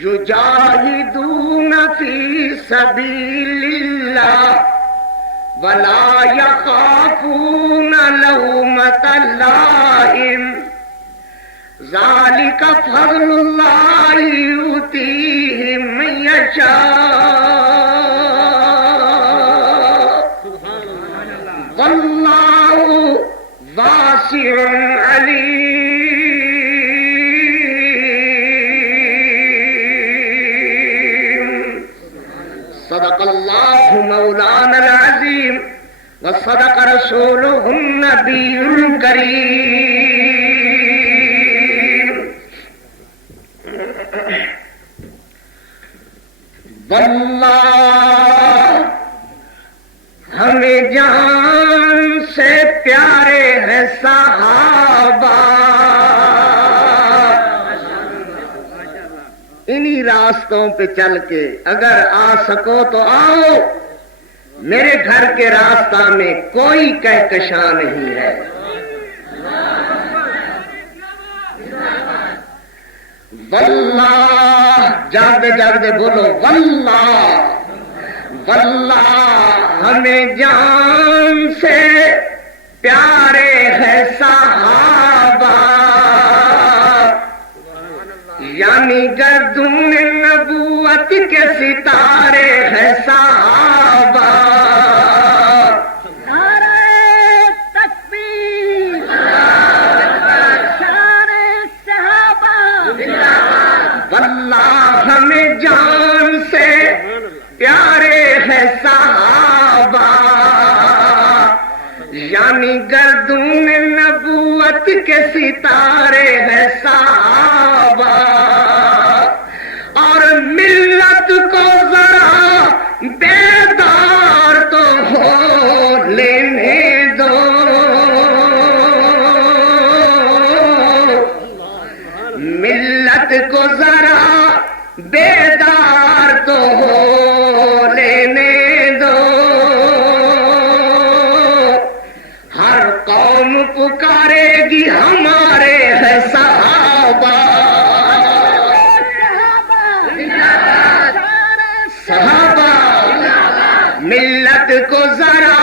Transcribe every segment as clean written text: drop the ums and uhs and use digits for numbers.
یجاہدون فی سبیل اللہ ولا یخافون لومۃ لائم ذالک فضل اللہ یؤتیہ من یشاء واللہ واسع علیم۔ صدق اللہ مولانا العظیم وصدق رسولہ النبی الکریم۔ واللہ ہمیں جان سے پیارے ہیں صحابہ، انہی راستوں پہ چل کے اگر آ سکو تو آؤ، میرے گھر کے راستہ میں کوئی کہکشاں نہیں ہے۔ واللہ جاگتے جاگتے بولو واللہ، واللہ ہمیں جان سے پیارے ہیں صحابہ، یعنی گردون نبوت کے ستارے ہیں صحابہ۔ واللہ ہمیں جان سے پیارے ہیں صحابہ، یعنی گردون نبوت کے ستارے ہیں صحابہ۔ اور ملت کو ذرا بیدار تو ہو لینے دو، ملت کو ذرا بیدار تو ہو لینے دو، ہر قوم پکارے گی ہمارے ہے صحابہ، صحابہ ملت کو ذرا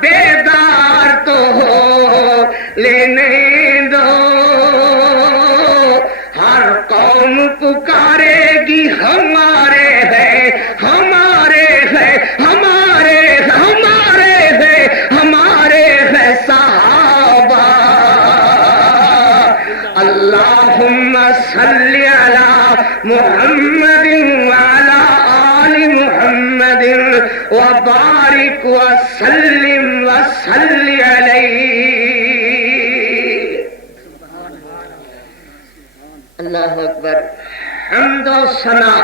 بیدار تو ہو لینے دو، ہر قوم پکارے گی ہمارے ہے، ہمارے ہے، ہمارے ہمارے ہے، ہمارے ہے صحابہ۔ اللہم صلی علی محمد وعلی آل محمد وبارک وسلم وصلی علیہ۔ اللہ اکبر۔ حمد و ثنا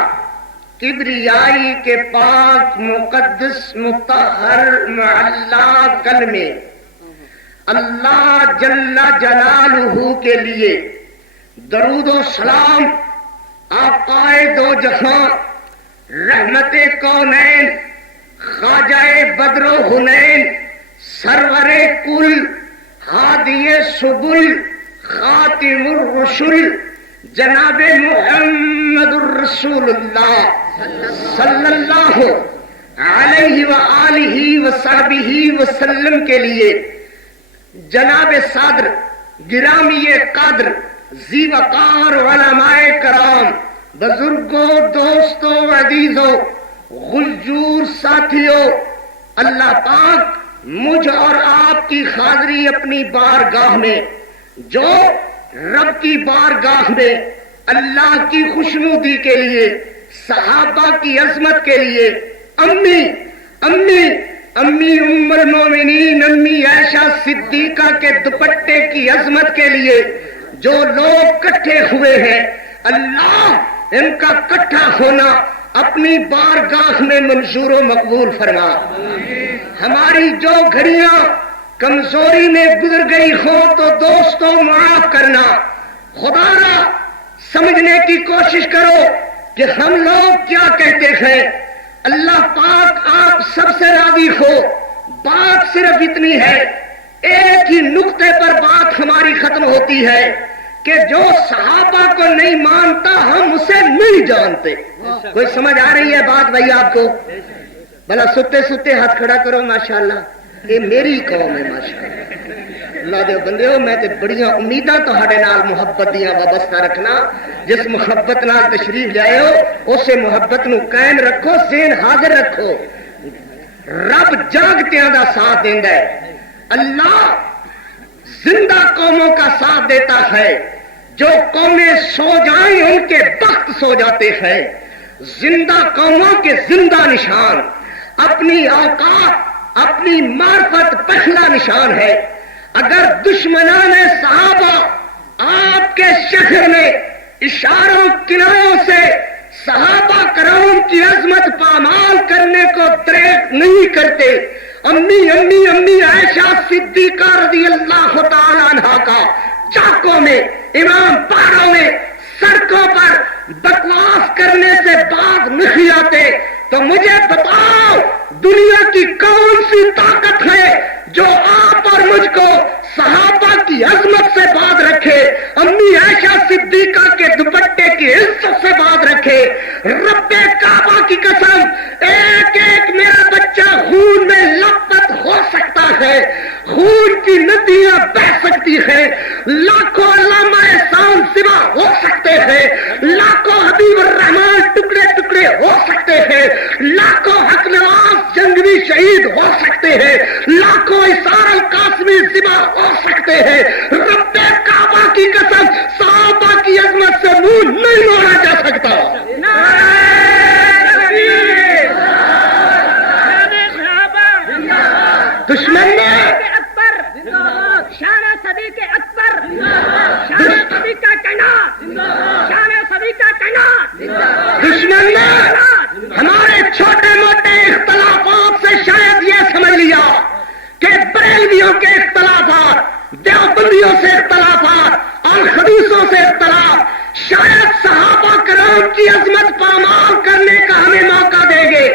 کبریائی کے پاک مقدس مطہر معلا کلمے اللہ جل جلالہ کے لیے درود و سلام آقائے دو جہاں، رحمت کونین، خواجہ بدر و حنین، سرور کل، ہادی سبل، خاتم الرسل، جناب محمد الرسول اللہ صلی اللہ علیہ وآلہ وصحبہ وسلم کے لیے جناب صادر گرامی قدر ذی وقار علماء کرام، بزرگوں، دوستوں، عزیزوں، غجور ساتھیوں، اللہ پاک مجھ اور آپ کی حاضری اپنی بارگاہ میں، جو رب کی بارگاہ میں اللہ کی خوشنودی کے لیے، صحابہ کی عظمت کے لیے، امی ام المومنین امی عائشہ صدیقہ کے دوپٹے کی عظمت کے لیے جو لوگ کٹھے ہوئے ہیں، اللہ ان کا کٹھا ہونا اپنی بارگاہ میں منظور و مقبول فرما۔ ہماری جو گھڑیاں کمزوری میں گزر گئی ہو تو دوستوں معاف کرنا، خدا را سمجھنے کی کوشش کرو کہ ہم لوگ کیا کہتے ہیں۔ اللہ پاک آپ سب سے راضی ہو، بات صرف اتنی ہے، ایک ہی نقطے پر بات ہماری ختم ہوتی ہے کہ جو صحابہ کو نہیں مانتا ہم اسے نہیں جانتے. کوئی سمجھ آ رہی ہے بات بھائی آپ کو؟ بھلا ستے ستے ہاتھ کھڑا کرو ماشاءاللہ. یہ میری قوم ہے ماشاءاللہ. اللہ دے بندیو میں تے بڑیاں امیداں تہاڈے نال محبت دیاں وابستہ رکھنا. جس محبت نال تشریف لائے ہو اسے محبت نو قائم رکھو, ذہن حاضر رکھو. رب جاگتیاں دا ساتھ دیندا ہے. اللہ زندہ قوموں کا ساتھ دیتا ہے. جو قومیں سو جائیں ان کے بخت سو جاتے ہیں. زندہ قوموں کے زندہ نشان اپنی اوقات اپنی معرفت پہلا نشان ہے. اگر دشمنان صحابہ آپ کے شہر میں اشاروں کناروں سے صحابہ کرام کی عظمت پامال کرنے کو دریغ نہیں کرتے, امی امی امی عائشہ صدیقہ رضی اللہ تعالی عنہا کا چاکوں میں امام پاڑوں میں سڑکوں پر بکواس کرنے سے باز نہیں آتے, تو مجھے بتاؤ دنیا کی کون سی طاقت ہے جو آپ اور مجھ کو صحابہ کی عظمت سے باز رکھے, امی عائشہ صدیقہ کے دوپٹے کی عزت سے باز رکھے. رب کعبہ کی قسم ایک ایک میرا بچہ خون میں لپت ہو سکتا ہے, خون کی ندیاں بہ سکتی ہیں, لاکھوں علامہ احسان سوا ہو سکتے ہیں, لاکھوں حبیب الرحمان ٹکڑے ٹکڑے ہو سکتے ہیں, لاکھوں حق نواز جنگی شہید ہو سکتے ہیں, لاکھوں اسار القاسمی ذبح ہو سکتے ہیں. رب کعبہ کی قسم صحابہ کی عظمت سے منہ نہیں موڑا جا سکتا. دشمن نے شان صدی کے اکبر, شان صدی کا کہنا, شان صدی کا کہنا. دشمن نے ہمارے چھوٹے موٹے اختلافات سے شاید یہ سمجھ لیا کہ بریلویوں کے اختلافات, دیوبندیوں سے اختلافات اور حدیثوں سے اختلاف شاید صحابہ کرام کی عظمت پامال کرنے کا ہمیں موقع دیں گے.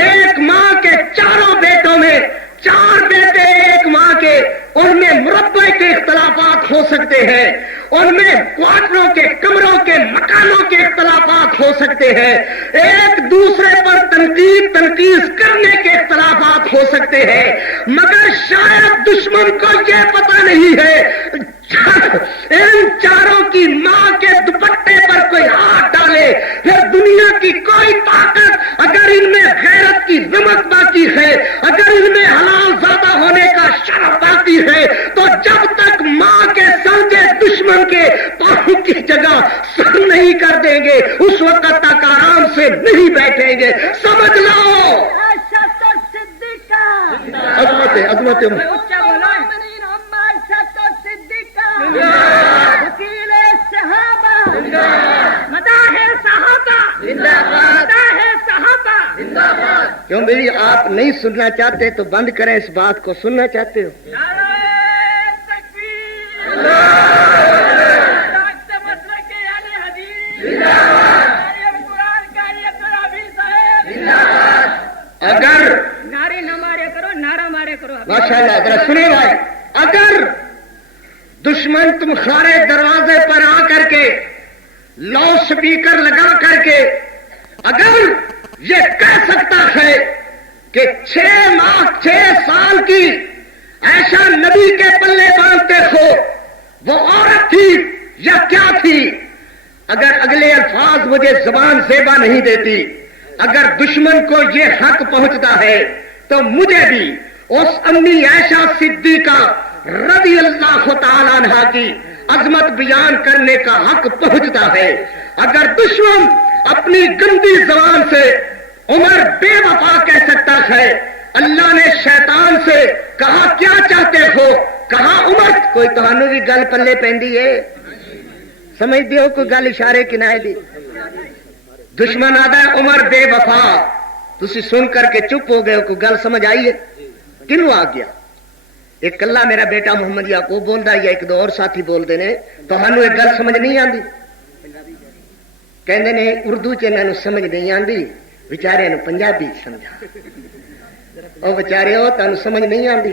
ایک ماں کے چاروں بیٹوں میں چار بیٹے ایک ماں کے, ان میں مربع کے اختلافات ہو سکتے ہیں, ان میں کوارٹروں کے کمروں کے مکانوں کے اختلافات ہو سکتے ہیں, ایک دوسرے پر تنقید کرنے کے اختلافات ہو سکتے ہیں, مگر شاید دشمن کو یہ پتہ نہیں ہے ان چاروں کی ماں کے دوپٹے پر کوئی ہاتھ ڈالے پھر دنیا کی کوئی طاقت اگر ان میں غیرت کی رمق باقی ہے, اگر ان میں حلال زادہ ہونے کا شرف باقی ہے, تو جب تک ماں کے سمجھے دشمن کے پاؤں کی جگہ سر نہیں کر دیں گے اس وقت تک آرام سے نہیں بیٹھیں گے. سمجھ لو عظمت عظمت وکیل صحابہ, مداح صحابہ, مداح صحابہ. کیوں میری آپ نہیں سننا چاہتے تو بند کریں اس بات کو, سننا چاہتے ہو؟ اگر نعرے نہ مارے کرو, نعرہ مارے کرو. ماشاء اللہ ذرا سنیں بھائی, اگر دشمن تمہارے دروازے پر آ کر کے لاؤڈ سپیکر لگا کر کے اگر یہ کہہ سکتا ہے کہ 6 سال کی ایسا نبی کے پلے باندھتے ہو, وہ عورت تھی یا کیا تھی, اگر اگلے الفاظ مجھے زبان زیبا نہیں دیتی, اگر دشمن کو یہ حق پہنچتا ہے تو مجھے بھی اس امی عائشہ صدیقہ رضی اللہ تعالی عنہا کی عظمت بیان کرنے کا حق پہنچتا ہے. اگر دشمن اپنی گندی زبان سے عمر بے وفا کہہ سکتا ہے, اللہ نے شیطان سے کہا کیا چاہتے ہو, کہا عمر. کوئی تہانوں کی گل پلے پیندی ہے, سمجھتے ہو کوئی گل اشارے کنائے دی. دشمن آدھا عمر بے وفا, تسی سن کر کے چپ ہو گئے ہو, کوئی گل سمجھ آئی ہے؟ کنوں آ گیا؟ ایک کلا میرا بیٹا محمد یعقوب بول رہا ہے یا ایک دو اور ساتھی بولتے ہیں, تو ہمیں ایک گل سمجھ نہیں آتی, کہندے نے اردو چ انہاں نوں سمجھ نہیں آتی, بیچارے نوں پنجابی سمجھا. او بیچارے ہو تانوں سمجھ نہیں آتی,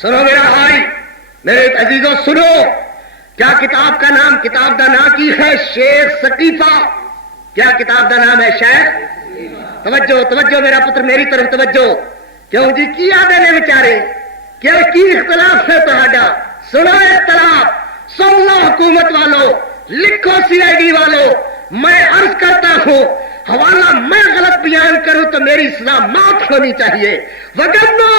سنو میرا بھائی، میرے عزیزوں سنو، کیا کتاب کا نام؟ کتاب کا نام کی ہے شیخ ثقیفہ۔ کیا کتاب کا نام ہے؟ شیخ۔ توجہ توجہ میرا پتر، میری طرف توجہ۔ کیوں جی کیا دینے بیچارے؟ کیا کی اختلاف ہے تہاڈا؟ سنو اختلاف، سن لو حکومت والوں، لکھو CID والوں، میں عرض کرتا ہوں حوالہ میں غلط بیان کروں تو میری سزا موت ہونی چاہیے، وگرنہ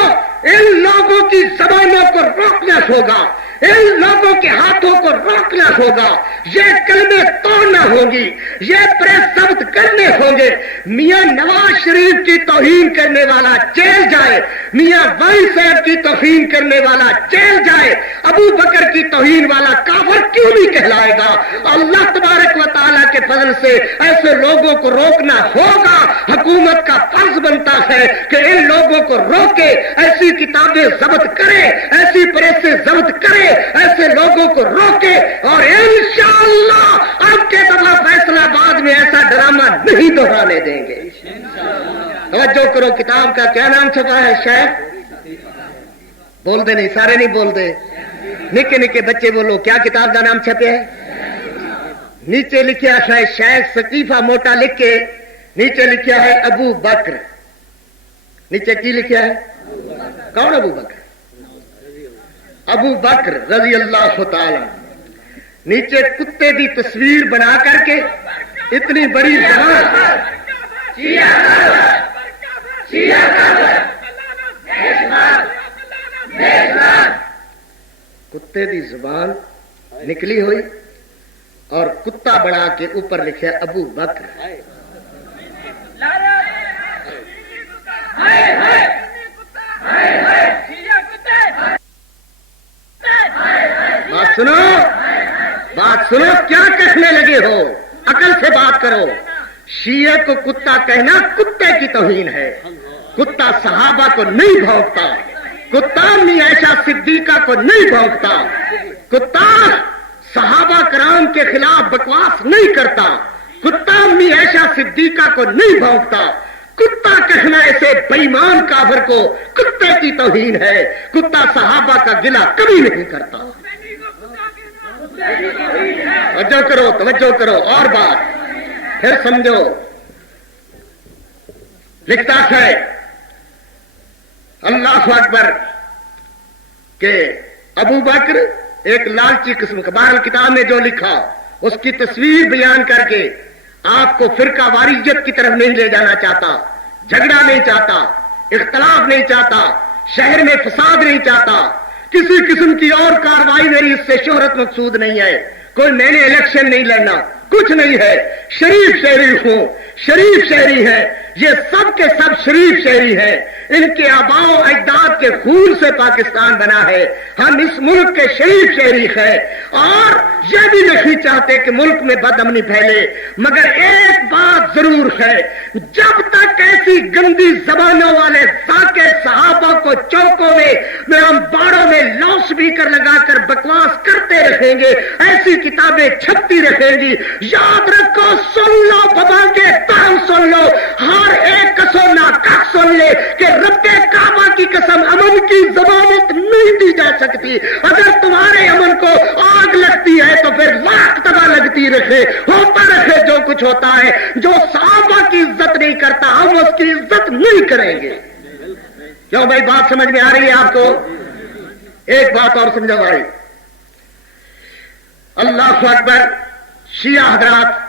ان لوگوں کی زبانوں کو روکنا ہوگا، ان لوگوں کے ہاتھوں کو روکنا ہوگا، یہ کلمے توڑنا ہوں گی، یہ پریس ضبط کرنے ہوں گے۔ میاں نواز شریف کی توہین کرنے والا جیل جائے، میاں وائی صاحب کی توہین کرنے والا جیل جائے، ابو بکر کی توہین والا کافر کیوں نہیں کہلائے گا؟ اللہ تبارک و تعالیٰ کے فضل سے ایسے لوگوں کو روکنا ہوگا۔ حکومت کا فرض بنتا ہے کہ ان لوگوں کو روکے، ایسی کتابیں ضبط کرے، ایسی پریسیں ضبط کرے، ایسے لوگوں کو روکے، اور انشاءاللہ اب کے دفعہ فیصلہ آباد میں ایسا ڈرامہ نہیں دہرانے دیں گے۔ توجہ کرو، کتاب کا کیا نام چھپا ہے؟ شیخ۔ بول دے نہیں، سارے نہیں بول دے، نکے نکے بچے بولو، کیا کتاب کا نام چھپے ہے؟ نیچے لکھا ہے شیخ ثقیفہ، موٹا لکھ کے نیچے لکھا ہے ابو بکر۔ نیچے کی لکھا ہے؟ کون ابو بکر؟ ابو بکر رضی اللہ تعالی۔ نیچے کتے دی تصویر بنا کر کے اتنی بڑی زبان، کتے دی زبان نکلی ہوئی اور کتا بنا کے اوپر لکھا ابو بکر۔ بات سنو، بات سنو، کیا کہنے لگے ہو؟ عقل سے بات کرو۔ شیعہ کو کتا کہنا کتے کی توہین ہے۔ کتا صحابہ کو نہیں بھونکتا، کتا امی عائشہ صدیقہ کو نہیں بھونکتا، کتا صحابہ کرام کے خلاف بکواس نہیں کرتا، کتا امی عائشہ صدیقہ کو نہیں بھونکتا۔ کتا کہنا ایسے بے ایمان کافر کو کتے کی توہین ہے۔ کتا صحابہ کا گلہ کبھی نہیں کرتا۔ توجہ کرو، توجہ کرو، اور بات پھر سمجھو۔ لکھتا ہے اللہ اکبر کہ ابو بکر ایک لالچی قسم کا، بہرحال کتاب میں جو لکھا اس کی تصویر بیان کر کے آپ کو فرقہ واریت کی طرف نہیں لے جانا چاہتا، جھگڑا نہیں چاہتا، اختلاف نہیں چاہتا، شہر میں فساد نہیں چاہتا، کسی قسم کی اور کاروائی میری اس سے شہرت مقصود نہیں ہے، کوئی میں نے الیکشن نہیں لڑنا، کچھ نہیں ہے، شریف شہری ہوں، شریف شہری ہے، یہ سب کے سب شریف شہری ہیں، ان کے آباء و اجداد کے خون سے پاکستان بنا ہے، ہم اس ملک کے شریف شہری ہیں، اور یہ بھی نہیں چاہتے کہ ملک میں بد امنی پھیلے، مگر ایک بات ضرور ہے، جب تک ایسی گندی زبانوں والے ساکے صحابہ کو چوکوں میں باڑوں میں لاؤڈ اسپیکر لگا کر بکواس کرتے رہیں گے، ایسی کتابیں چھپتی رہیں گی، یاد رکھو، سن لو بابا کے کام سن لو، ہر ایک قسم نہ کک سن لے کہ رب کعبہ کی قسم امن کی ضمانت نہیں دی جا سکتی۔ اگر تمہارے امن کو آگ لگتی ہے تو پھر لاکھ دفعہ لگتی رہے، ہوتا رہے جو کچھ ہوتا ہے۔ جو صحابہ کی عزت نہیں کرتا ہم اس کی عزت نہیں کریں گے۔ کیوں بھائی بات سمجھ میں آ رہی ہے آپ کو؟ ایک بات اور سمجھو بھائی، اللہ اکبر، شیعہ حضرات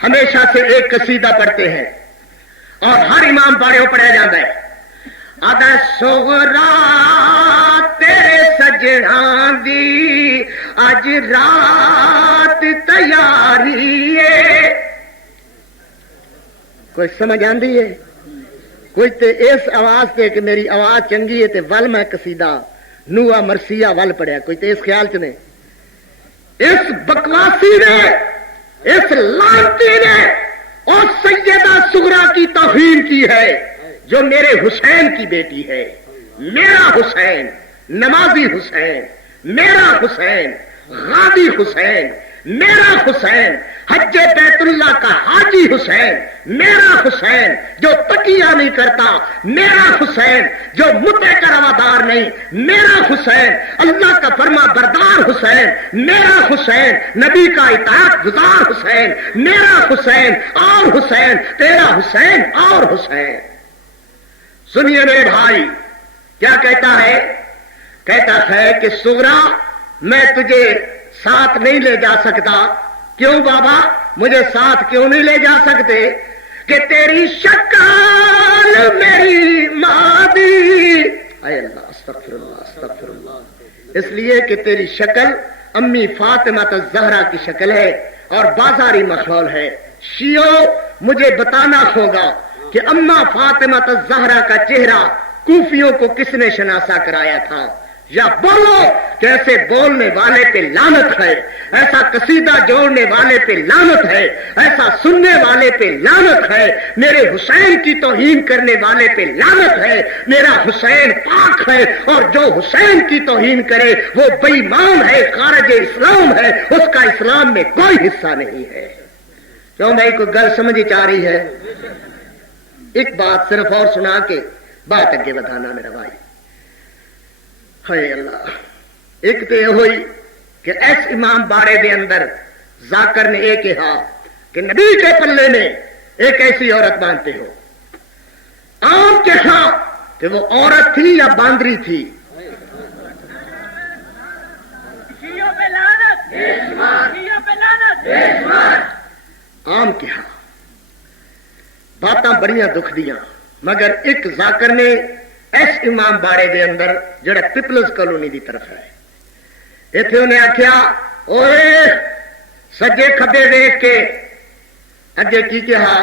ہمیشہ سے ایک قصیدہ پڑھتے ہیں اور ہر امام پڑھیا جاتا ہے، ادا سغرا تیرے سجنا دی اج رات تیاری ہے۔ کوئی سمجھ آندی ہے؟ کوئی تے اس آواز تے کہ میری آواز چنگی ہے تے ول میں قصیدہ نوہ مرثیہ ول پڑھیا، کوئی تے اس خیال چ نے؟ اس بکواسی نے، اس لعنتی نے اور سیدہ صغرا کی توہین کی ہے، جو میرے حسین کی بیٹی ہے، میرا حسین، نمازی حسین، میرا حسین، غازی حسین، میرا حسین، حج بیت اللہ کا حاجی حسین، میرا حسین جو تکیہ نہیں کرتا، میرا حسین جو متے کا روادار نہیں، میرا حسین اللہ کا فرما بردار حسین، میرا حسین نبی کا اطاعت گزار حسین، میرا حسین اور حسین، تیرا حسین اور حسین۔ سنیے میرے بھائی کیا کہتا ہے؟ کہتا ہے کہ سغرا میں تجھے ساتھ نہیں لے جا سکتا۔ کیوں بابا مجھے ساتھ کیوں نہیں لے جا سکتے؟ کہ تیری شکل میری مادی، اے اللہ استغفر اللہ استغفر اللہ، اس لیے کہ تیری شکل امی فاطمہ الزہرا کی شکل ہے اور بازاری ماحول ہے۔ شیعو مجھے بتانا ہوگا کہ اما فاطمہ الزہرا کا چہرہ کوفیوں کو کس نے شناسا کرایا تھا؟ یا بولو کہ ایسے بولنے والے پہ لعنت ہے، ایسا قصیدہ جوڑنے والے پہ لعنت ہے، ایسا سننے والے پہ لعنت ہے، میرے حسین کی توہین کرنے والے پہ لعنت ہے۔ میرا حسین پاک ہے اور جو حسین کی توہین کرے وہ بے ایمان ہے، خارج اسلام ہے، اس کا اسلام میں کوئی حصہ نہیں ہے۔ کیوں بھائی کوئی گل سمجھ آ رہی ہے؟ ایک بات صرف اور سنا کے بات اگے بتانا میرا بھائی۔ ہے اللہ، ایک تو یہ ہوئی کہ ایس امام باڑے دے اندر ذاکر نے یہ کہا کہ نبی کے پلے میں ایک ایسی عورت مانتے ہو۔ عام کہا کہ وہ عورت تھی یا باندری تھی؟ عام کہا، باتاں بڑیاں دکھ دیاں، مگر ایک ذاکر نے ایس امام باڑے دے اندر جڑا پیپلز کالونی دی طرف ہے، ایتھے انہیں آخیا اوے سجے کھبے دیکھ کے اگے کی کہا،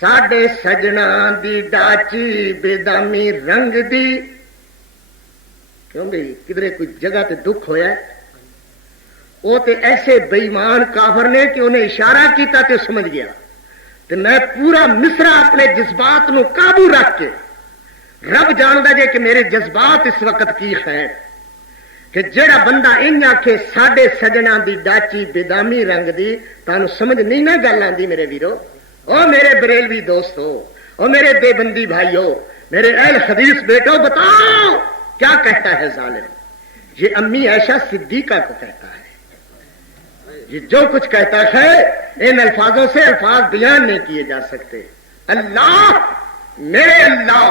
ساڈے سجنا دی ڈاچی بےدامی رنگ دی۔ کیوں بھائی کدھر کوئی جگہ تے دکھ ہویا ہے؟ وہ تے ایسے بے ایمان کافر نے کہ انہیں اشارہ کیتا تے سمجھ گیا۔ تے میں پورا مصرع اپنے جذبات نو قابو رکھ کے، رب جاندا جے کہ میرے جذبات اس وقت کی خیر، کہ جڑا بندہ ان آکھے ساڈے سجنا دی ڈاچی بےدامی رنگ دی، تانوں سمجھ نہیں نہ گل آندی میرے ویرو۔ او میرے بریلوی دوستو، او میرے دیوبندی بھائیو، میرے اہل حدیث بیٹو، بتاؤ کیا کہتا ہے ظالم؟ یہ امی عائشہ صدیقہ کو کہتا ہے۔ یہ جو کچھ کہتا ہے ان الفاظوں سے الفاظ بیان نہیں کیے جا سکتے۔ اللہ میرے اللہ،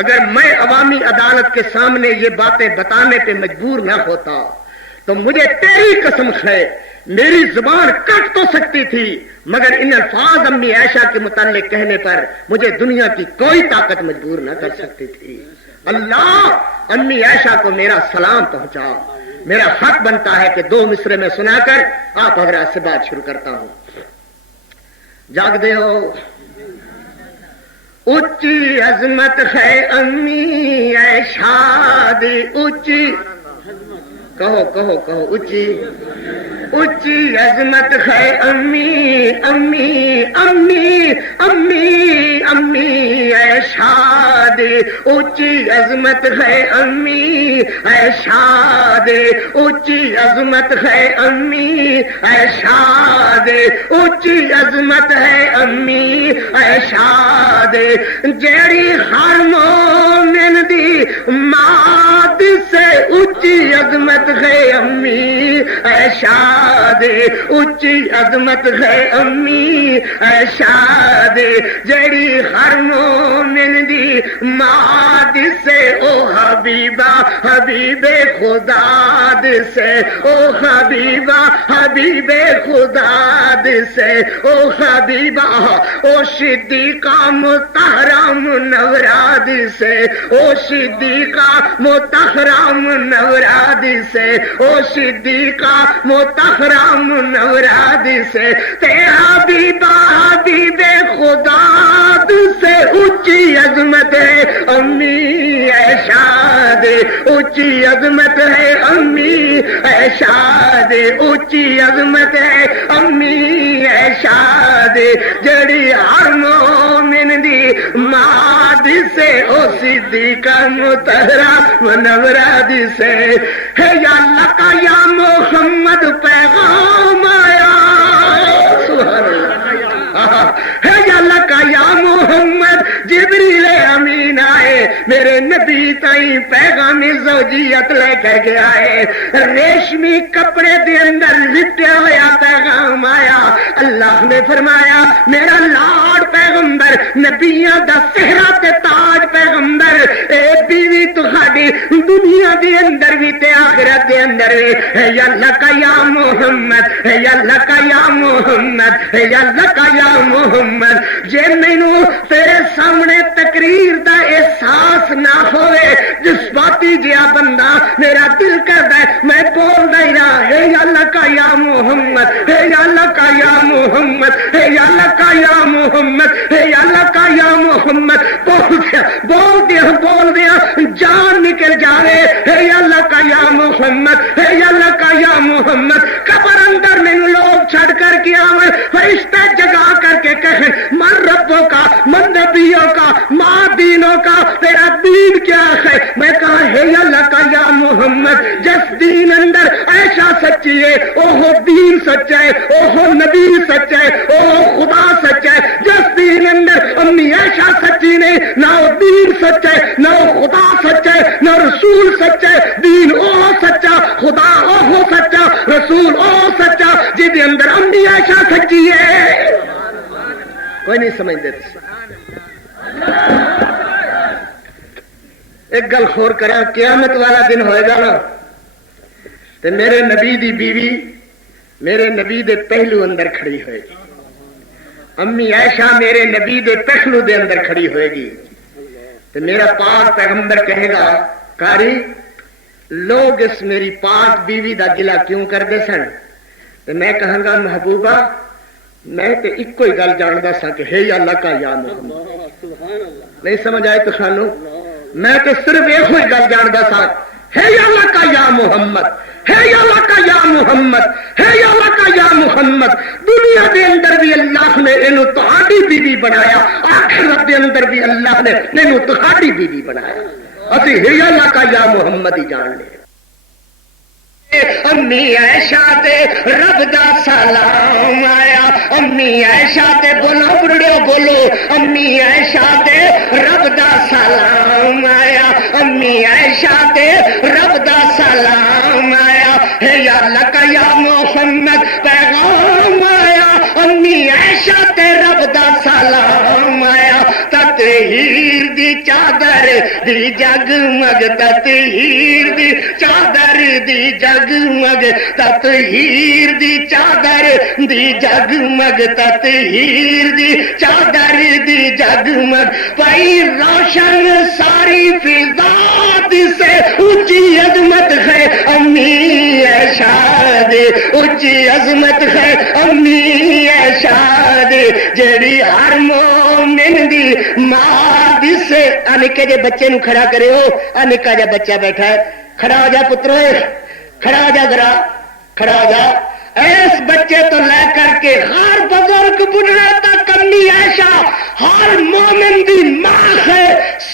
اگر میں عوامی عدالت کے سامنے یہ باتیں بتانے پہ مجبور نہ ہوتا تو مجھے تیری قسم ہے میری زبان کٹ تو سکتی تھی، مگر ان الفاظ امی عائشہ کے متعلق کہنے پر مجھے دنیا کی کوئی طاقت مجبور نہ کر سکتی تھی۔ اللہ امی عائشہ کو میرا سلام پہنچا۔ میرا حق بنتا ہے کہ دو مصرے میں سنا کر آپ حضرات سے بات شروع کرتا ہوں۔ جاگ دے ہو، اونچی عظمت ہے امی عائشہ دی، اونچی کہو کہو کہو، اونچی اونچی عظمت ہے امی امی امی امی امی عائشہ دی، اونچی عظمت ہے امی عائشہ دی، اونچی عظمت ہے امی عائشہ دی، اونچی عظمت ہے امی عائشہ دی، جیڑی ہر مومن دی ماد سے اونچی عظمت ہے امی عائشہ دے، اونچی عظمت ہے امی عائشہ دے، جڑی ہر مومن دی ماد سے او حبیبہ حبیب خدا دے سے، او حبیبہ حبیب خدا دے سے، او حبیبہ او صدیقہ مطہرہ منورہ دے سے، او صدیقہ مطہرہ منورہ دے سے، او صدیقہ مطہرہ منورہ دے سے، تیرا حبیبہ حبیب خدا دے سے، اونچی عظمت ہے امی عائشہ دے، اونچی عظمت ہے امی عائشہ دے، اونچی عظمت ہے امی عائشہ دے، جڑی ہر مومن دی ماد سے او صدیقہ مطہرہ منورہ دی سے، ہے یا اللہ کا یا محمد پیغام آیا میرے نبی تائی پیغامی زوجیت لے کر گیا ہے، ریشمی کپڑے دے اندر لپٹے ہوا پیغام آیا۔ اللہ نے فرمایا میرا لاڈ پیغمبر نبیاں دا صحرا تے تاج پیغمبر، اے بیوی تہاڈی دنیا دے اندر بھی تے آخرت دے اندر بھی، یا اللہ کا یا محمد، یا اللہ کا یا محمد، یا اللہ کا یا محمد۔ جے مینوں تیرے سامنے تقریر دا احساس نہ ہوئے، جذباتی جہا بندہ میرا دل کردا ہے میں بولدا ہی رہا، اے یا اللہ کا یا محمد، اے یا اللہ کا یا محمد، اے یا اللہ کا یا محمد، اے یا اللہ کا یا محمد، بول دیا جان نکل جاوے، اے یا اللہ کا یا محمد، اے یا اللہ کا یا محمد۔ قبر اندر مینوں لوگ چھڑ کر کے آوے، فرشتے جگا کر کے کہیں من ربوں کا، من نبیوں کا، ماں دینوں کا، تیرا دین کیا ہے؟ میں کہا ہے یا اللہ کا یا محمد، جس دین اندر عائشہ سچی ہے اوہ دین سچا ہے، اوہ نبی سچا ہے، اوہ خدا سچا ہے۔ جس دین اندر امی عائشہ سچی نہیں، نہ وہ دین سچا ہے، نہ وہ خدا سچا ہے، نہ رسول سچا ہے۔ دین اوہ سچا، خدا اوہ سچا، رسول اوہ سچا جس اندر امی عائشہ سچی ہے۔ کوئی نہیں سمجھتے؟ ایک گل خور کرا، قیامت والا دن ہوئے گا نا تو میرے نبی دی بیوی میرے نبی دے پہلو اندر کھڑی ہوئے گی، امی عائشہ میرے نبی دے پہلو دے اندر کھڑی ہوئے گی، تو میرا پاک پیغمبر کہے گا کاری لوگ اس میری پاک بیوی دا گلا کیوں کرتے سن؟ تو میں کہاں گا محبوبہ میں تے ایک کوئی گل جاندا سا کہ ہے یا اللہ کا یا محمد۔ نہیں سمجھ آئے تو سانو؟ میں تے صرف ایک کوئی گل جاندا سا، ہے یا اللہ کا یا محمد، ہے یا اللہ کا یا محمد، ہے یا اللہ کا یا محمد۔ دنیا دے اندر بھی اللہ نے انہوں تہاڈی بیوی بنایا، آخرت دے اندر بھی اللہ نے انہوں تہاڈی بیوی بنایا، اسی ہے یا اللہ کا یا محمد ہی جان لے۔ امی عائشہ تے رب دا سلام آیا، امی عائشہ تے بولو بڑھڑو بولو، امی عائشہ تے رب دا سلام آیا، امی عائشہ تے رب دا سلام آیا، ہے یا اللہ کا یا محمد پیغام آیا، امی عائشہ تے رب دا سلام آیا۔ تطہیر دی چادر دی جگمگ، تطہیر دی چادر دی جگمگ، تطہیر دی چادر دی جگمگ، تطہیر دی چادر دی جگمگ، پائی روشن ساری فضا سے اونچی عظمت ہے امی عائشہ دے، اونچی عظمت ہے امی عائشہ دے، جڑی ہر مومن دی ماں دس سے نکے جے بچے نو کھڑا کرے ہو، نکا جا بچہ بیٹھا ہے، کھڑا ہو جا پترو، کھڑا ہو جا ذرا، کھڑا ہو جا۔ اس بچے تو لے کر کے ہر بزرگ بڑھڑا تک امی عائشہ ہر مومن دی ماں ہے۔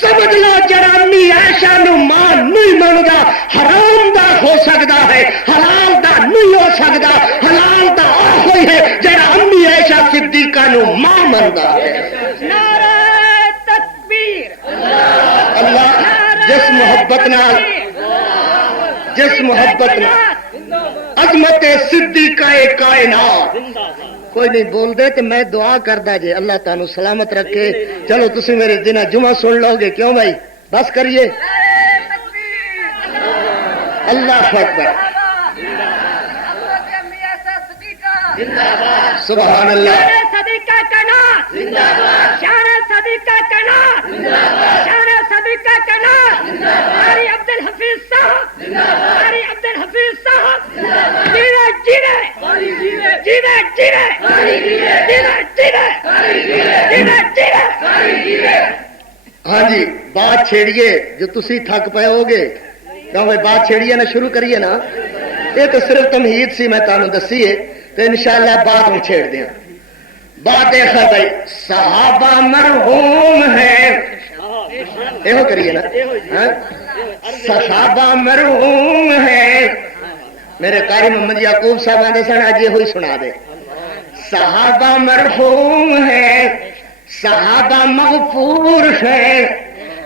سمجھ لو جڑا امی عائشہ نو ماں نہیں منگا حرام دا ہو سکتا ہے، حلال دا نہیں ہو سکتا۔ حلال دا ہوئی ہے جڑا امی عائشہ صدیقہ نو ماں منگا ہے۔ نعرہ تکبیر، اللہ جس محبت نال، جس محبت نال عظمت صدیقہ کائنات کوئی نہیں بول دے تو میں دعا کردا جے اللہ تعالیٰ سلامت رکھے۔ چلو تسی میرے دن جمعہ سن لو گے، کیوں بھائی؟ بس کریے۔ اللہ اکبر، سبحان اللہ، صدیقہ کا نام زندہ باد، شان صدیقہ کا نام زندہ باد، شان صدیقہ کا نام زندہ باد، قاری عبد الحفیظ صاحب زندہ باد، قاری عبد الحفیظ صاحب زندہ باد، جیوے جیوے قاری جیوے، جیوے جیوے قاری جیوے، جیوے جیوے قاری جیوے، جیوے جیوے قاری جیوے۔ ہاں جی بات چھیڑیے جو تسی تھک پائے ہوگے، کہو بھائی بات چھیڑیے نا، شروع کریے نا۔ یہ تو صرف تمہید سی، میں تانوں دسی ہے تو انشاءاللہ بات ہم چھیڑ دیں۔ بات ایک ہے بھائی، صحابہ مرحوم ہے، یہ کریے نا، صحابہ مرحوم ہے۔ میرے قاری محمد یعقوب صاحب آدھے سن آج یہ ہوئی سنا دے، صحابہ مرحوم ہے، صحابہ مغفور ہے،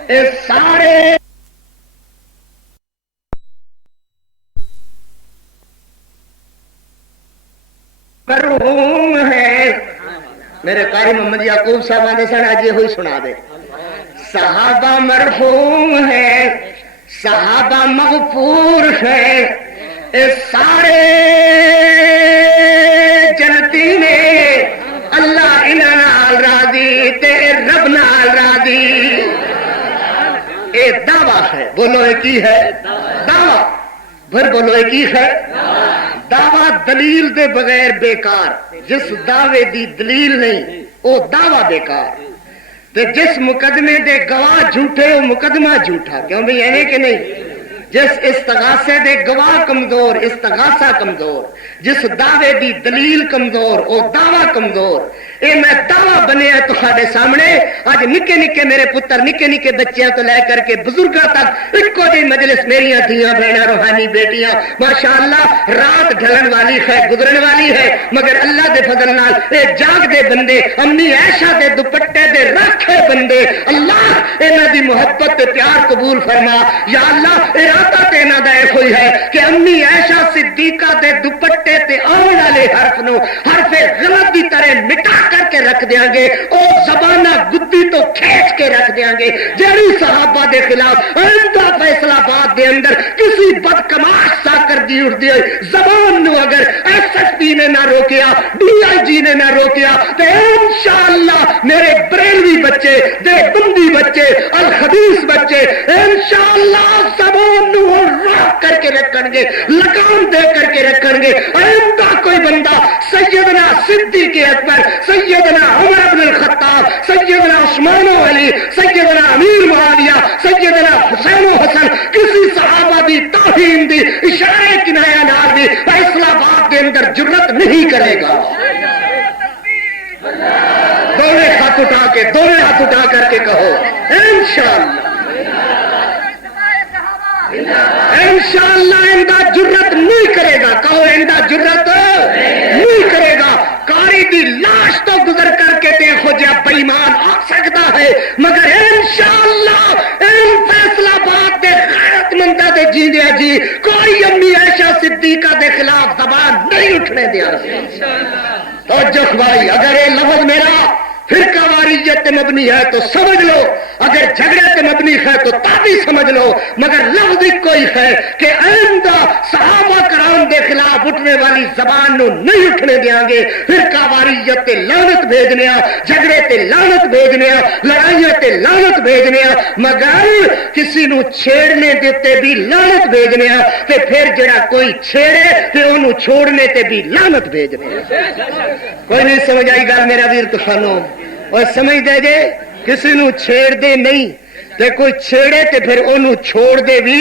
اے سارے مرحوم ہے. میرے قاری محمد یعقوب صاحب آدھے سن آج یہ ہوئی سنا دے. صحابہ مرحوم ہے, صحابہ مغفور ہے, اے سارے جنتی نے اللہ انہاں نال راضی تے رب نال راضی. اے دعویٰ ہے, بولو اے کی ہے دعویٰ, پھر بولو اے کی ہے دعویٰ. دلیل دے بغیر بیکار, جس دعوے دی دلیل نہیں وہ دعویٰ بیکار. تے جس مقدمے دے گواہ جھوٹے وہ مقدمہ جھوٹا. کیوں بھی ایویں کہ نہیں؟ جس استغاثے دے گواہ کمزور استغاثہ کمزور, جس دعوے دی دلیل کمزور وہ دعویٰ کمزور. اے میں دعویٰ بنیا تہاڈے سامنے اج نکے نکے میرے پتر نکے نکے بچیاں تو لے کر کے بزرگاں تک ایکو جی مجلس میریاں دھیاں بہناں روحانی بیٹیاں ماشاءاللہ رات ڈھلن والی ہے گزرن والی ہے, مگر اللہ دے فضل نال اے جاگ دے بندے امی عائشہ دے دوپٹے دے رکھے بندے اللہ انہاں دی محبت تے پیار قبول فرما. یا اللہ ارادہ تے انہاں دا اے ہوئی ہے کہ امی عائشہ صدیقہ دے دوپٹے تے آن والے حرف نو حرف غلط دی طرح مٹا کر کے رکھ دیاں گے, او زبانہ گدی تو کھینچ کے رکھ دیاں گے. جڑی صحابہ دے خلاف آئندہ فیصلہ آباد دے اندر کسی بدکماش سا کر دی اٹھ دی زبان نو اگر ایس ایس پی نے نہ روکیا ڈی آئی جی نے نہ روکیا تو انشاءاللہ میرے بریلوی بچے دے بندی بچے الخبیث بچے انشاءاللہ زبان نو روک کر کے رکھن گے, لگام دے کر کے رکھن گے. آئندہ کوئی بندہ سیدنا صدیق اکبر, سیدنا عمر بن الخطاب, سیدنا عثمان و علی, سیدنا امیر معاویہ, سیدنا حسین و حسن کسی صحابہ دی توہین دی اشارے کنایا نال بھی فیصلہ باد کے اندر جرت نہیں کرے گا. دونوں ہاتھ اٹھا کر کے کہو انشاءاللہ انشاءاللہ آئندہ جرت نہیں کرے گا. کہو آئندہ جرت نہیں کرے گا. کاری دی لاش تو گزر کر کے دیکھو جا بے ایمان آ سکتا ہے, مگر انشاءاللہ ان فیصلہ باد دے غیرت مندہ دے جیندے جی کوئی امی عائشہ صدیقہ دے خلاف زبان نہیں اٹھنے دیا. توجہ بھائی, اگر یہ لفظ میرا فرقہ واریت تے مبنی ہے تو سمجھ لو, اگر جھگڑے تے مبنی ہے تو تابی سمجھ لو, مگر لفظ کوئی ہے کہ آئندہ صحابہ کرام دے خلاف اٹھنے والی زبان نو نہیں اٹھنے دیاں گے. فرقہ واریت تے لعنت بھیجنے, جھگڑے تے لعنت بھیجنے, لڑائیاں تے لعنت بھیجنے, مگر کسی نو چھیڑنے دیتے بھی لعنت بھیجنے, تے پھر جڑا کوئی چھیڑے تے انہوں چھوڑنے تے بھی لعنت بھیجنے. کوئی نہیں سمجھ آئی گل میرا ویر تسانو؟ اور سمجھ دے جے کسی نو چھیڑ دے نہیں تے کوئی چھیڑے تے پھر انہوں چھوڑ دے بھی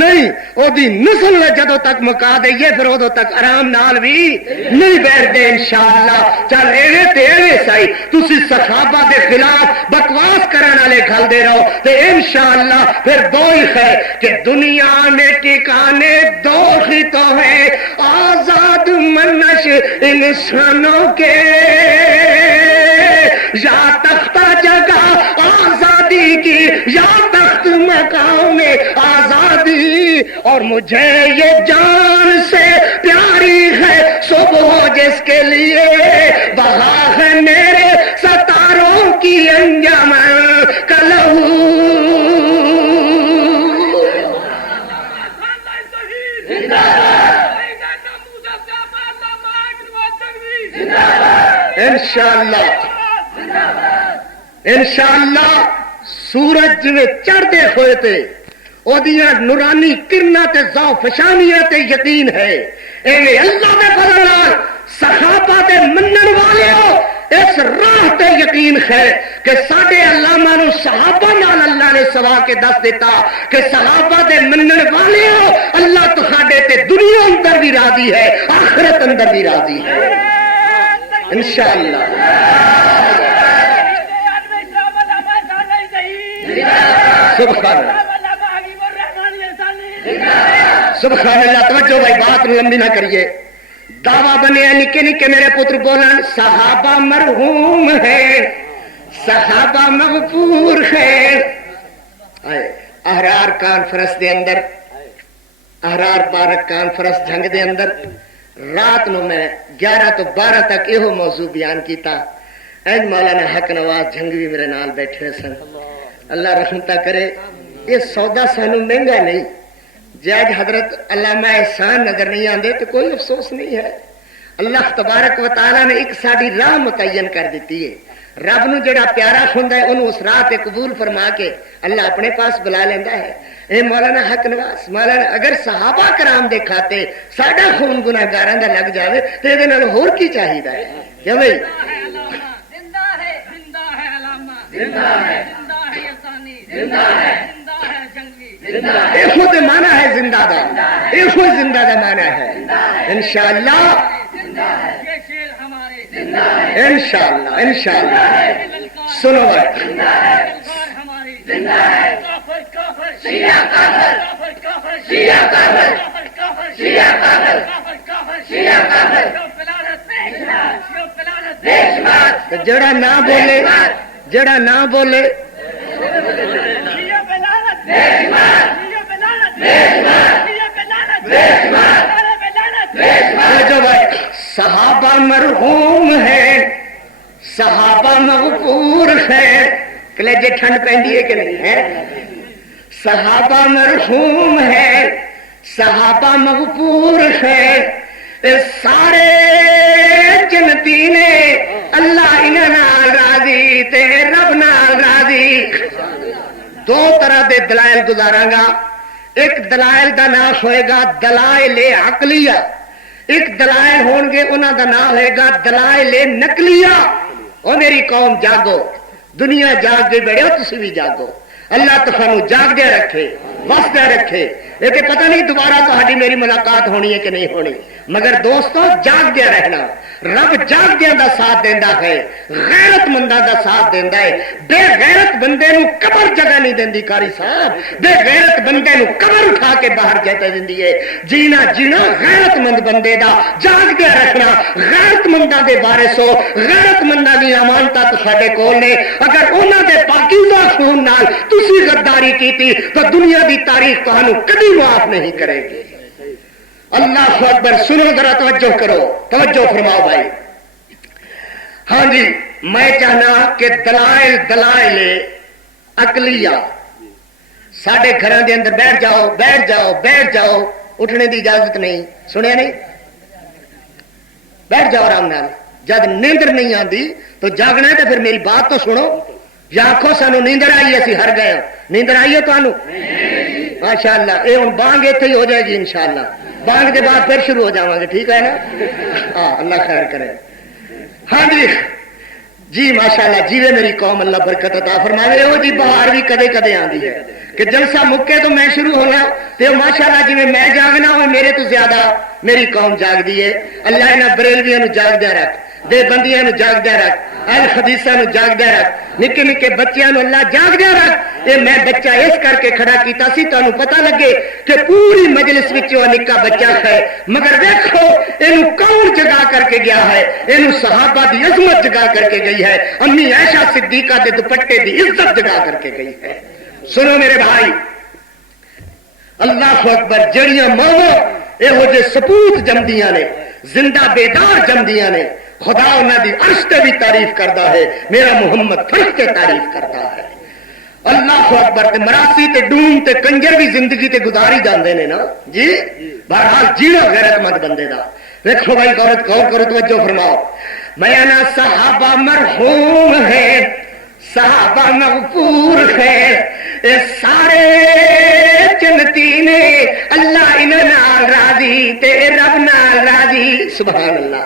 نہیں, او دی نسل جدو تک مکا دئیے پھر ادو تک آرام نال بھی نہیں بیٹھ دے انشاءاللہ. چل ایویں تے ایویں سائی تسی صحابہ دے خلاف بکواس کرن والے گھل دے رہو تے انشاءاللہ پھر دو ہی ہے کہ دنیا میں ٹھکانے دو ہی تو ہے, آزاد منش انسانوں کے یا تختہ جگہ آزادی کی یا تخت مقام آزادی. اور مجھے یہ جان سے پیاری ہے صبح جس کے لیے بہا ہے میرے ستاروں کی انجم کلہو. انشاءاللہ انشاءاللہ سورج میں چڑھتے ہوئے تھے اودیاں نورانی کرنا تے ذو فشانیاں تے یقین ہے. ایویں اللہ دے فضل نال صحابہ دے منن والےو اس راہ تے یقین ہے کہ ساڈے علامہ نو صحابہ نال اللہ نے سوا کے دس دیتا کہ صحابہ دے منن والےو اللہ تہاڈے تے دنیا اندر بھی راضی ہے آخرت اندر بھی راضی ہے انشاءاللہ. سبحان اللہ سبحان اللہ. توجہ بھائی بات لمبی نہ کریے. دعویٰ بنے نکے نکے میرے پتر بولن صحابہ مرحوم ہے, صحابہ مغفور ہے, احرار کانفرنس دے اندر احرار پارک کانفرنس جنگ دے اندر رات نو میں 11 تو 12 تک یہ موضوع بیان کیتا. اج مولانا حق نواز جنگوی میرے نال بیٹھے سن. اللہ رحمتہ کرے. یہ سودا سانو مہنگا نہیں. جج حضرت علامہ احسان نظر نہیں آندے تو کوئی افسوس نہیں ہے. اللہ تبارک و تعالی نے ایک ساری راہ متعین کر دیتی ہے. رب نو جڑا پیارا ہوندا ہے انہوں اس راہ تے قبول فرما کے اللہ اپنے پاس بلا لیندا ہے. اے مولانا حق نواز مولانا اگر صحابہ کرام دے کھاتے ساڈا خون گناہگاراں دا لگ جاوے تے اے دے نال ہور کی چاہیدا ہے؟ کیوں بھائی زندہ ہے علامہ زندہ ہے یسانی زندہ ہے جنگی ایسو تے مانا ہے زندہ دا. ایسو زندہ دا مانا ہے. انشاءاللہ انشاءاللہ انشاءاللہ. سنو جڑا نہ بولے جڑا نہ بولے صحابہ مرحوم ہے صحابہ مغفور ہے. کلیجے ٹھنڈ پہنی ہے کہ نہیں ہے؟ صحابہ مرحوم ہے صحابہ مغفور ہے. سارے جنتی نے اللہ انہاں نال راضی تے رب نال راضی. دو طرح دے دلائل گزاراں گا. ایک دلائل دا نام ہوئے گا دلائل عقلیہ. ایک دلائل ہون گے انہاں دا نام ہوئے گا دلائل نقلیہ. او میری قوم جاگو. دنیا جاگ دے بیڑے تسی بھی جاگو. اللہ تفانو جاگ دے رکھے وقت دے رکھے. لیکن پتہ نہیں دوبارہ تہاڈی میری ملاقات ہونی ہے کہ نہیں ہونی. مگر دوستو جاگ دے رہنا. رب جاگ دے دا ساتھ دیندا ہے. غیرت منداں دا ساتھ دیندا ہے. بے غیرت بندے نو قبر جگہ نہیں دیندی. قاری صاحب بے غیرت بندے نو قبر اٹھا کے باہر جاتے دیندی ہے. جینا جینا غیرت مند بندے دا. جاگ دے رکھنا. غیرت منداں دے وارث ہو. غیرت منداں دی امانتاں تہاڈے کول نے. اگر انہاں دے پاکیزہ خون نال تسی غداری کیتی تو دنیا دی تاریخ تہانوں کبھی معاف نہیں کرے گی. اللہ اکبر. سنو ذرا توجہ کرو توجہ فرماؤ بھائی. ہاں جی میں چاہنا کہ دلائل دلائل عقلیہ ساڈے گھراں دے اندر بیٹھ جاؤ بیٹھ جاؤ بیٹھ جاؤ. اٹھنے دی اجازت نہیں. سنیا نہیں؟ بیٹھ جاؤ آرام نال. جب نیندر نہیں آتی تو جاگنا ہے تو پھر میری بات تو سنو. یا آخو سانو نیندر آئی اسی ہر گئے. نیندر آئی ہے تمہیں؟ ماشاء اللہ. یہ ہوں بانگ اتنے ہی ہو جائے گی انشاءاللہ. بانگ کے بعد پھر شروع ہو جاؤں گے. ٹھیک ہے نا؟ ہاں اللہ خیر کرے. ہاں جی جی ماشاءاللہ. جیوے میری قوم اللہ برکت عطا فرماوے. وہ جی بہار بھی کدے کدے آتی ہے کہ جلسہ مکے تو میں شروع ہونا تو ماشاءاللہ جی میں جاگنا ہو میرے تو زیادہ میری قوم جاگ دی ہے. اللہ انہاں بریلویاں نو جاگ دیا رکھ. دے بندیاں نو جاگ دیا رکھ. اہل حدیثاں نو جاگ دیا رکھ. نکے نکے بچیاں نو اللہ جاگ دیا رکھ. یہ میں بچہ اس کر کے کھڑا کیتا سی تانوں پتہ لگے کہ پوری مجلس وچ وہ نکا بچہ ہے مگر دیکھو اینو کون جگا کر کے گیا ہے. اینو صحابہ دی عظمت جگا کر کے گئی ہے. امی عائشہ صدیقہ دے دوپٹے دی عزت جگا کر کے گئی ہے. سنو میرے بھائی اللہ اکبر. جڑیاں ماواں یہو جے سپوت جمدیاں نے زندہ بیدار جمدیاں نے خدا انہاں دی عرش تے بھی تعریف کردا ہے. میرا محمد فرش تے تعریف کردا ہے. اللہ اکبر. تے مراسی تے ڈوم تے کنجر بھی زندگی تے گزاری جاندے نے نا جی. بہرحال جینا غیرت مند بندے دا. دیکھو بھائی غور کرو توجہ فرماؤ. میں نا صحابہ مرحوم ہے صحابہ مغفور ہے. اے سارے جنتی نے اللہ انہاں نال راضی تے رب نال راضی. سبحان اللہ.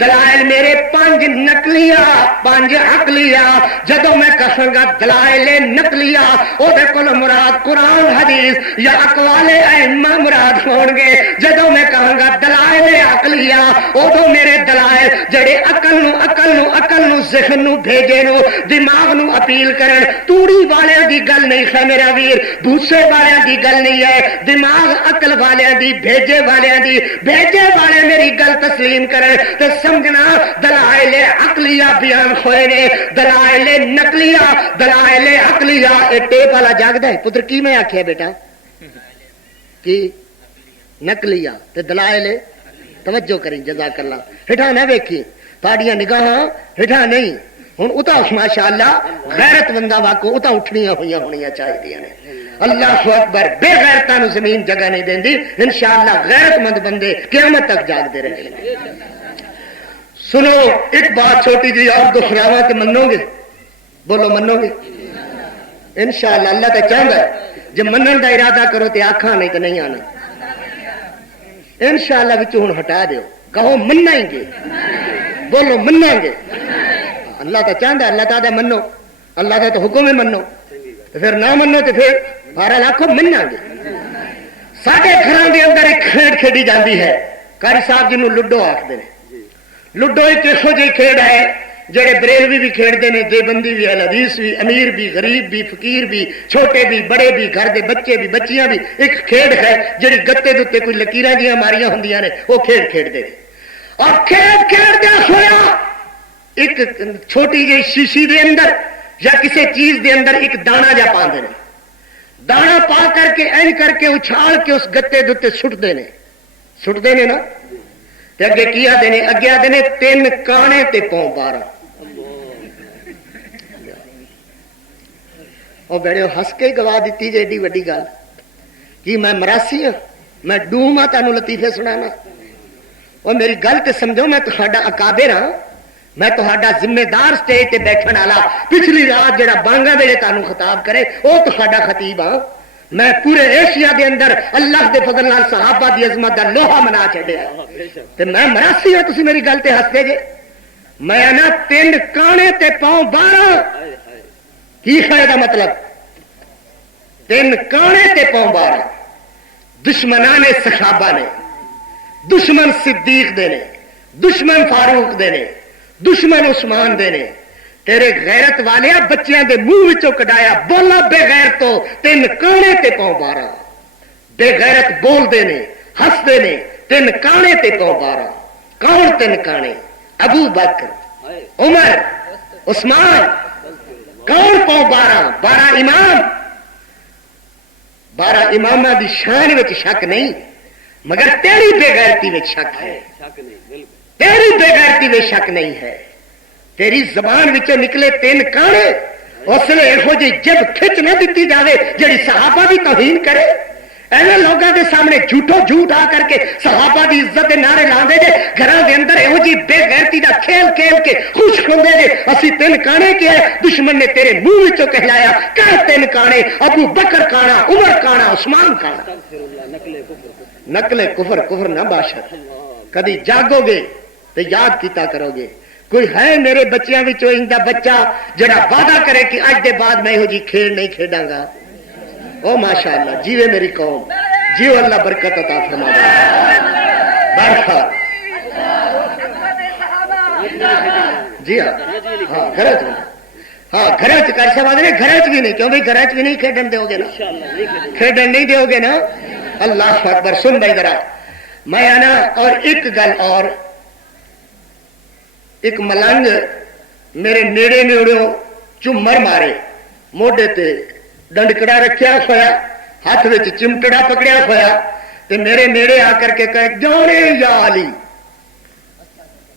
دلائل میرے 5 نقلیہ 5 عقلیہ. جدوں میں کہاں گا دلائل نقلیہ او دے کول مراد قرآن حدیث یا اقوال ائمہ مراد ہون گے. جدوں میں کہاں گا دلائل دلائل عقلیہ ادو میرے دلائل جڑے عقل نو ذہن نو بھیجے نو دماغ نو اپیل کرن توڑی والے دی گل نہیں ہے میرا ویر بھوسے والے دی گل نہیں ہے دماغ عقل والے دی بھیجے والے میری گل تسلیم کرن تے سمجھنا دلائل عقلیہ بیان ہوئے نے دلائل نقلیہ دلائل عقلیہ اے ٹیپ والا جاگدا ہے پتر کی میں آکھیا بیٹا کی نقلیہ تے دلائل توجہ کریں جزاک اللہ ہٹا نہ ویکھی تہاڈیاں نگاہاں ہٹا نہیں ہن اتا ماشاءاللہ غیرت بندہ واکو اتا اٹھنیاں ہوئیاں ہونیاں چاہیے نے اللہ اکبر بے غیرتاں نو زمین جگہ نہیں دیندی انشاءاللہ غیرت مند بندے قیامت تک جاگدے رہیں گے سنو ایک بات چھوٹی جی اور دہراواں تے منو گے بولو منو گے انشاءاللہ اللہ تے چاہندا ہے جب منن دا ارادہ کرو تے آکھاں نہیں تے نہیں آنا انشاءاللہ وچ ہن ہٹا دیو کہو منائیں گے بولو منائیں گے اللہ تا چاہندا اللہ تعالی منو اللہ دا تو حکم ہے منو تے پھر نہ منو تے پھر بارہ لاکھوں مننا گے ساڈے گھراں دے اندر ایک کھیڈ کھیڈی جاندی ہے قاری صاحب جنوں لڈو آکھدے نے لڈو ایک ایسو جی کھیڈ ہے جڑے بریلوی بھی کھیڈتے ہیں دیوبندی بھی اہل حدیث بھی امیر بھی غریب بھی فقیر بھی چھوٹے بھی بڑے بھی گھر دے بچے بھی بچیاں بھی ایک کھیڈ ہے جڑی گتے دے کوئی لکیراں جیاں ماریاں ہوندیاں نے وہ کھیڈ کھیڈتے ہیں اور کھیڈ کھیڈدے ہویا ایک چھوٹی جی شیشی دے اندر یا کسی چیز دے اندر ایک دانا جا پاندے نے دانا پا کر کے این کر کے اچھال کے اس گتے دے سٹتے نے نا تے اگے کی آدھے نے اگے آدھے نے 3 کانے تے پاؤں 12 اور بیڑے ہس کے گوا دیتی جی ایڈی وڈی گل کہ میں مراسی ہوں میں ڈوم ہاں تینوں لطیفے سنانا اور میری گل تے سمجھو میں تہاڈا اکابر ہاں میں تہاڈا ذمہ دار سٹیج تے بیٹھن والا پچھلی رات جڑا بانگا ویلے تانوں خطاب کرے وہ تہاڈا خطیب ہاں میں پورے ایشیا دے اندر اللہ دے فضل نال صحابہ دی عظمت دا لوہا منا چھڈیا تے میں مراسی ہوں تسی میری گل تے ہستے جے میں نا 3 کانے تے پاؤں 12 کی فائدہ مطلب 3 کانے تے پاؤں 12 دشمنان صحابہ نے دشمن صدیق دے نے دشمن فاروق دے نے دشمن عثمان دے نے تیرے غیرت والے بچیاں دے منہ وچوں کڈایا بولا بے غیرت تو 3 کانے تے پاؤں 12 بے غیرت بول دے نے ہس دے نے 3 کانے تے پاؤں 12 کون 3 کانے ابو بکر عمر عثمان کون پاؤں 12 امام 12 امامہ دی شان وچ شک نہیں مگر تیری بے غیرتی وچ شک ہے تیری بے غیرتی وچ شک نہیں ہے تیری زبان وچوں نکلے 3 کانے اس لیے یہو جی جب کھچ نہ دیتی جاوے جڑی صحابہ دی توہین کرے ایویں لوگاں دے سامنے جھوٹو جھوٹ آ کر کے صحابہ دی عزت دے نعرے لاندے جے گھراں دے اندر یہو جی بے غیرتی دا کھیل کھیل کے خوش ہوندے جے اسی 3 کانے کیا ہے دشمن نے تیرے منہ وچوں کہلایا کہ 3 کانے ابو بکر کانا عمر کانا عثمان کانا نقل کفر نہ باشد کدی جاگو گے تو یاد کیتا کرو گے کوئی ہے میرے بچیاں وچوں اندا بچہ جڑا وعدہ کرے کہ اج دے بعد میں یہو جی کھیل نہیں کھیڈاں گا او ماشاءاللہ جیوے میری قوم جیو اللہ برکت عطا فرمائے برکت جی ہاں گھر کر سوال نے گھر بھی نہیں کیوں بھائی گھر بھی نہیں کھیڈن دیو گے نا کھیڈن نہیں دیو گے نا اللہ اکبر سن بھائی ذرا میں آنا اور ایک گل اور ایک ملنگ میرے نیڑے نیڑوں چمر مارے موڈے تے ڈنڈکڑا رکھیا ہویا ہاتھ وچ چمٹڑا پکڑیا ہویا تے میرے نیڑے آ کر کے کہے جانے یا علی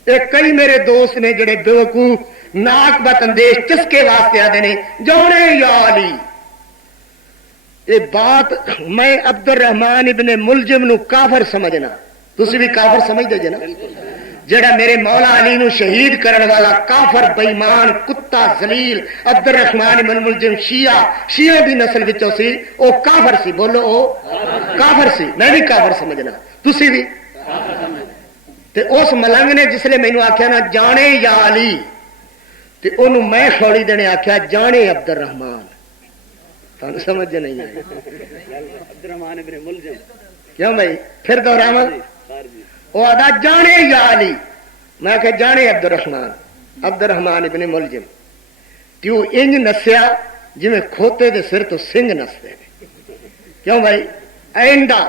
ایک کئی میرے دوست نے جڑے بیوقوف ناک بت اندیش چسکے واسطے آدھے نے جانے یا علی یہ بات میں عبد الرحمان ابن ملجم نو کافر سمجھنا تسی بھی کافر سمجھ دے جے نا جڑا میرے مولا علی نو شہید کرن والا کافر بےمان کتا ذلیل عبد الرحمان ابن ملجم شیعہ دی نسل وچوں سی او کافر سی بولو او کافر سی میں بھی کافر سمجھنا تسی بھی تے اس ملنگ نے جس نے مینوں آکھیا نا جانے یا علی تے اونوں میں کھوڑی دینے آکھیا جانے عبد الرحمان تانوں سمجھ نہیں آئی عبد الرحمان ابن ملجم کیوں بھائی پھر دوہراواں وہ آدھا جانے یا علی، میں کہ جانے عبد الرحمان ابن ملجم، تیو انج نسیا جی میں کھوتے دے سر تو سنگ نستے ہیں. کیوں بھائی؟ آئندہ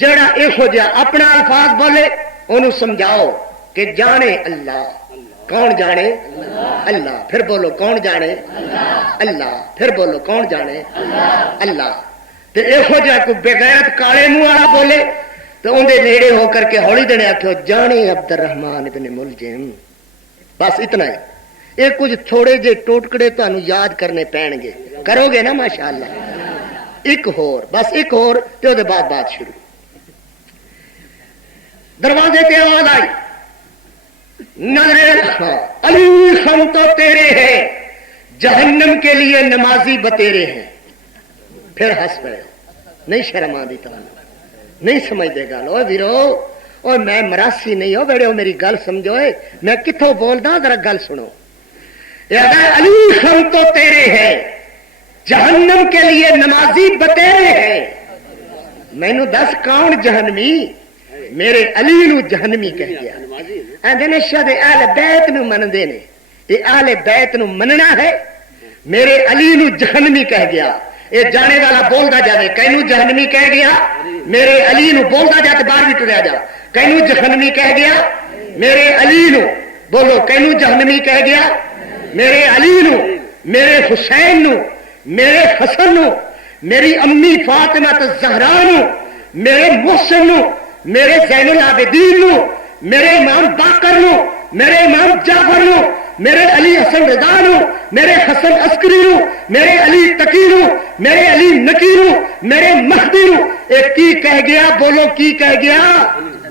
جڑا ایہو جا اپنا الفاظ بولے انہوں سمجھاؤ کہ جانے اللہ. کون جانے؟ اللہ. پھر بولو کون جانے؟ اللہ. پھر بولو کون جانے؟ اللہ. تے ایہو جا کوئی بغیرت کالے منہ والا بولے تو اندے نیڑے ہو کر کے ہولی دنے آکھو جانے عبد الرحمان ابن ملجم. بس اتنا ہی. یہ کچھ تھوڑے جے ٹوٹکڑے تانوں یاد کرنے پین گے، کرو گے نا ماشاءاللہ. ایک ہور، بس ایک ہور تے او دے بعد بات شروع. دروازے تے آواز آئی، نظر علی ہم تو تیرے ہیں، جہنم کے لیے نمازی بتیرے ہیں. پھر ہنس پڑے. نہیں شرم آندی تمہیں؟ نہیں سمجھ دے گل. او ویرو، اور میں مراسی نہیں ہو بیڑے، میری گل سمجھو. میں کتوں بولدا ذرا گل سنو. علی ہم تو تیرے ہیں، جہنم کے لیے نمازی بتیرے ہیں. مینو دس کون جہنمی؟ میرے علی نو جہنمی کہہ گیا. آندے نے شاید اہل بیت نو مندے نے، یہ اہل بیت نو مننا ہے. میرے علی نو جہنمی کہہ گیا. یہ جانے والا بولدا جاوے کینو جہنمی کہہ گیا؟ میرے علی نو بولدا جا تے باہر بھی ٹریا جا. کینو جہنمی کہہ گیا؟ میرے علی نو. بولو کینو جہنمی کہہ گیا؟ میرے علی نو، میرے حسین نو، میرے حسن نو، میری امی فاطمہ الزہرا نو، میرے محسن نو، میرے زین العابدین نو، میرے امام باقر نو، میرے امام جعفر نو، میرے علی حسن رضا نو، میرے حسن عسکری نو، میرے علی تقی نو، میرے علی نقی نو، میرے مہدی نو. ایک کی کہہ گیا؟ بولو کی کہہ گیا؟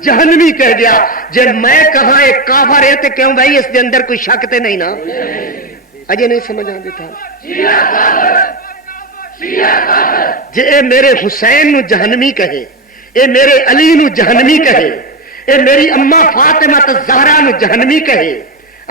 جہنمی کہہ گیا. جے میں کہاں ایک کافر ہے تے کیوں بھائی اس دے اندر کوئی شک تے نہیں نا؟ اجے نہیں سمجھ آندی تھا؟ جے اے میرے حسین نو جہنمی کہے، اے میرے علی نو جہنمی کہے، اے میری اماں فاطمہ الزہرا نو جہنمی کہے.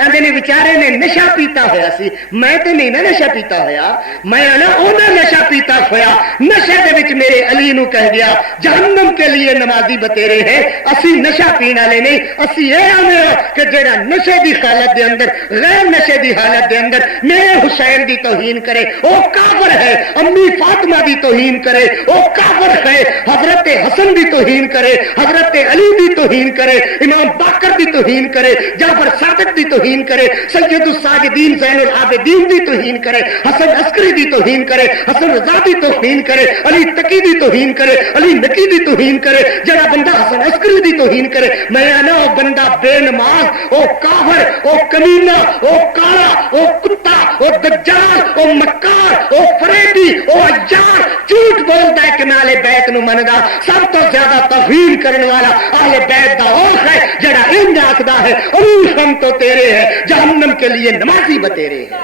آندے نے بیچارے نے نشہ پیتا ہویا سی. میں تے نہیں نا نشہ پیتا ہویا، میں نا اونا نشہ پیتا ہویا. نشے دے وچ میرے علی نو کہہ گیا جہنم کے لیے نمازی بتیرے ہیں. اسی نشہ پین والے نہیں، اسی یہ آنے کہ جڑا نشے دی حالت دے اندر، غیر نشے دی حالت دے اندر میرے حسین دی توہین کرے او کافر ہے. امی فاطمہ دی توہین کرے او کافر ہے. حضرت حسن دی توہین کرے، حضرت علی دی توہین کرے، امام باقر دی توہین کرے، جعفر صادق دی توہین کرے، سید الساجدین زین العابدین دی توہین کرے، حسن عسکری دی توہین کرے، حسن رضا دی توہین کرے، علی تقی دی توہین کرے، علی نقی دی توہین کرے. جڑا بندہ حسن عسکری دی توہین کرے، میں نا او بندہ بے نماز، او کافر، او کمینہ، او کالا، او کتا، او دجال، او مکار، او فریبی، او عیار، جھوٹ بولتا ہے کہ میں اہل بیت نو مندا. سب تو زیادہ توہین کرنے والا اہل بیت دا وہ ہے جڑا انج آکھدا ہے علی ہم تو تیرے ہیں، جہنم کے لیے نمازی بتیرے ہیں.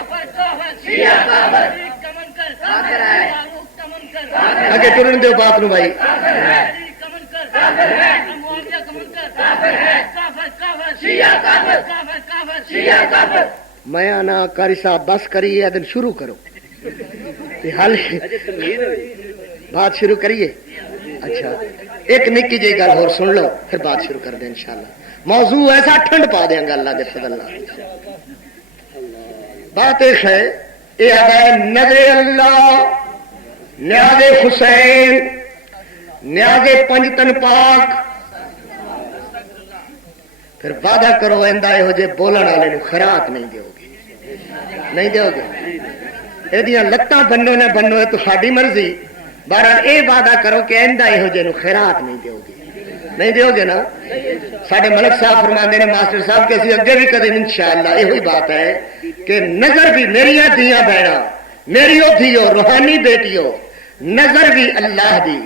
آگے ٹرن دو بات نو بھائی. میں آنا قاری صاحب بس کریے دن شروع کرو. حل بات شروع کریے. اچھا ایک نکی جی گل اور سن لو پھر بات شروع کر دیں انشاءاللہ. موضوع ایسا ٹھنڈ پا دیں گا اللہ دے فضل اللہ. بات ایک ہے یہ ہے نظر اللہ، نیاز حسین، نیاز پنجتن پاک. پھر وعدہ کرو آئندہ یہو جے بولن والے نو خیرات نہیں دیو گے. نہیں دیو گے؟ یہ لتاں بنو نہ بنو ہے تہاڈی مرضی. بہرحال یہ وعدہ کرو کہ آئندہ یہو جے نو خیرات نہیں دیو گے. نہیں دیو گے نا؟ ساڈے ملک صاحب فرماندے نے ماسٹر صاحب کہ اسی اگے بھی کدی انشاءاللہ یہی بات ہے کہ نظر بھی میریاں دھیاں بہنا، میریو دھیو روحانی بیٹیو، نظر بھی اللہ دی،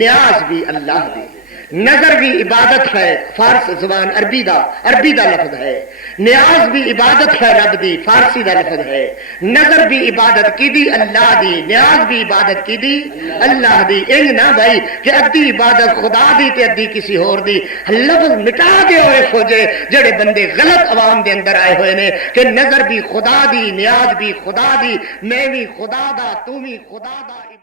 نیاز بھی اللہ دی. نظر بھی عبادت ہے، فارس زبان عربی دا لفظ ہے. نیاز بھی عبادت ہے رب دی، فارسی دا لفظ ہے. نظر بھی عبادت کی دی اللہ دی، نیاز بھی عبادت کی دی اللہ دی. انج نہ بھائی کہ ادھی عبادت خدا دی تے ادھی کسی اور دی. لفظ مٹا دے ہوئے کھوجے جڑے بندے غلط عوام دے اندر آئے ہوئے نے کہ نظر بھی خدا دی، نیاز بھی خدا دی، میں بھی خدا دا، تو بھی خدا دا.